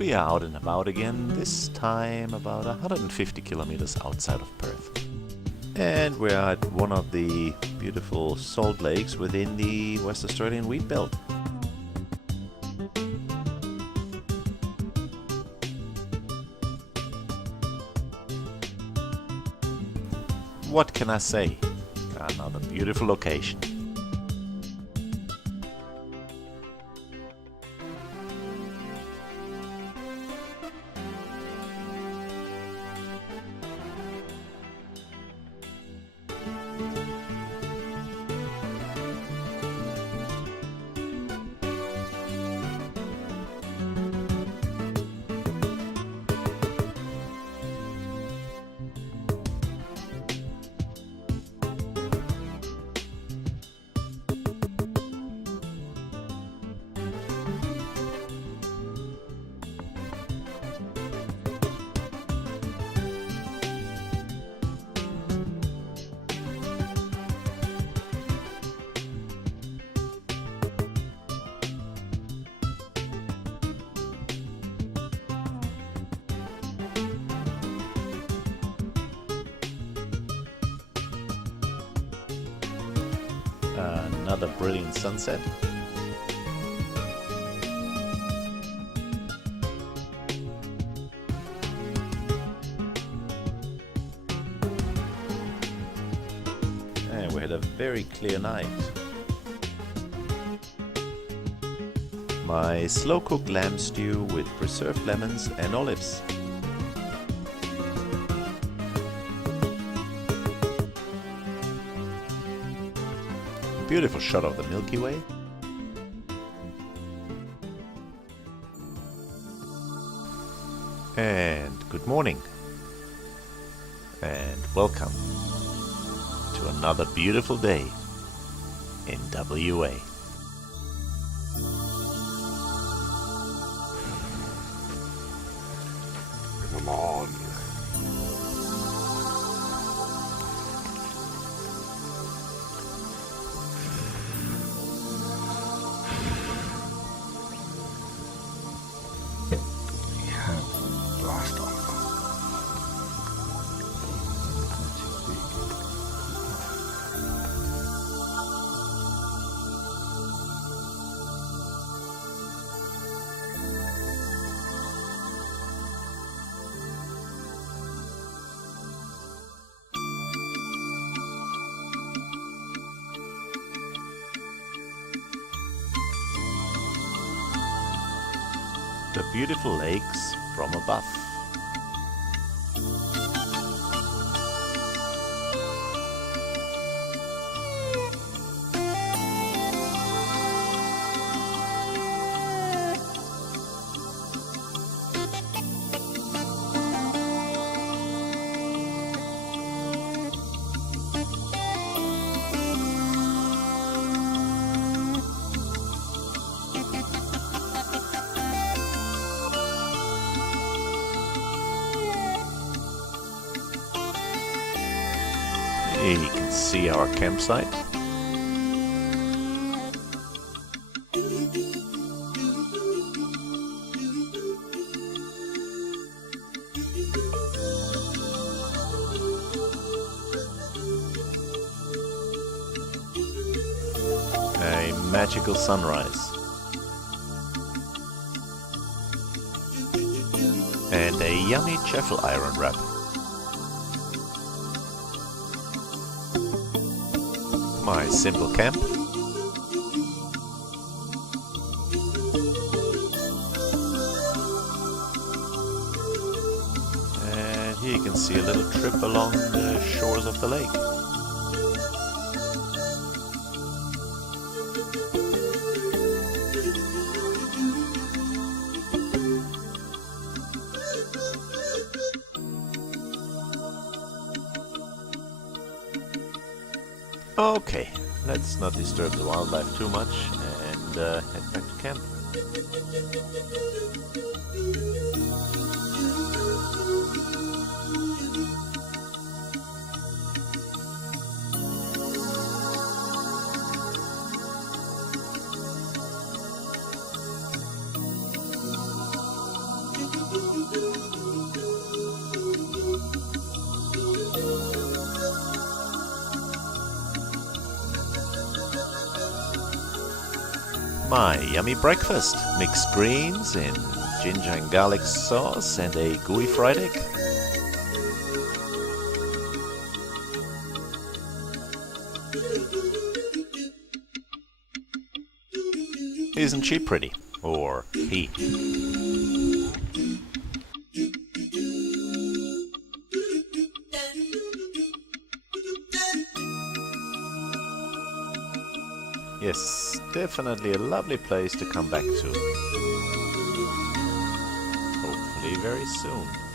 We are out and about again, this time about 150 kilometers outside of Perth. And we're at one of the beautiful salt lakes within the West Australian wheat belt. What can I say? Another beautiful location. Another brilliant sunset. And we had a very clear night. My slow-cooked lamb stew with preserved lemons and olives. Beautiful shot of the Milky Way. And good morning. And welcome to another beautiful day in WA. Come on. Blast off. The beautiful lakes from above. Here you can see our campsite. A magical sunrise. And a yummy truffle iron wrap. My simple camp. And here you can see a little trip along the shores of the lake. Okay, let's not disturb the wildlife too much and head back to camp. My yummy breakfast, mixed greens in ginger and garlic sauce and a gooey fried egg. Isn't she pretty? Or he? Yes, definitely a lovely place to come back to. Hopefully very soon.